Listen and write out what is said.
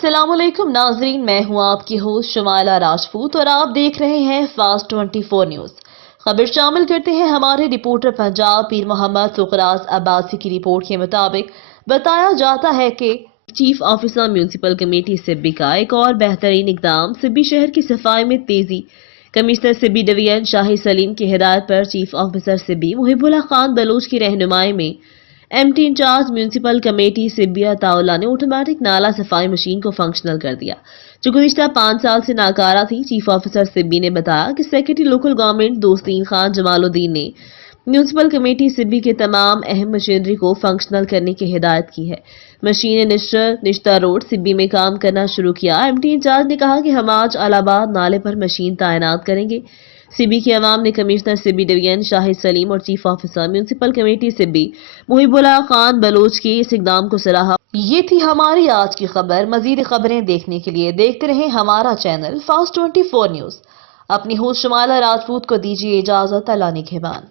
अस्सलाम वालेकुम नाजरीन, मैं हूं आपकी होस्ट शमाइला राजपूत और आप देख रहे हैं फास्ट 24 न्यूज। खबर शामिल करते हैं हमारे रिपोर्टर पंजाब पीर मोहम्मद सुखराज अब्बासी की रिपोर्ट के मुताबिक बताया जाता है कि chief officer municipal committee Sibi का एक और बेहतरीन इकदाम सिब्बी शहर की सफाई में तेजी। कमिश्नर सिब्बी डिवीजन शाही सलीम की हिदायत पर चीफ ऑफिसर सिब्बी मुहिबुल्लाह खान बलोच की रहनुमाई में एमटी इंचार्ज म्यूनिसिपल कमेटी सिब्बिया ताउला ने ऑटोमेटिक नाला सफाई मशीन को फंक्शनल कर दिया, जो गुज़िश्ता 5 साल से नाकारा थी। चीफ ऑफिसर सिब्बी ने बताया कि secretary local government Dostain Khan Jamaluddin ने म्यूनिसिपल कमेटी सिब्बी के तमाम अहम मशीनरी को फंक्शनल करने की हिदायत की है। मशीन ने निश्ता रोड सिब्बी में काम करना शुरू किया। एमटी इंचार्ज ने कहा कि हम आज अलाहाबाद नाले पर मशीन तैनात करेंगे। सिब्बी के अवाम ने कमिश्नर सिब्बी डिवीजन शाहिद सलीम और chief officer municipal committee Sibi Muhibullah Khan Baloch के इस इकदाम को सराहा। ये थी हमारी आज की खबर। मजीद खबरें देखने के लिए देखते रहें हमारा चैनल फास्ट 24 न्यूज। अपनी होस्ट शमाइला राजपूत को दीजिए इजाजत। अल्लाह निगहबान।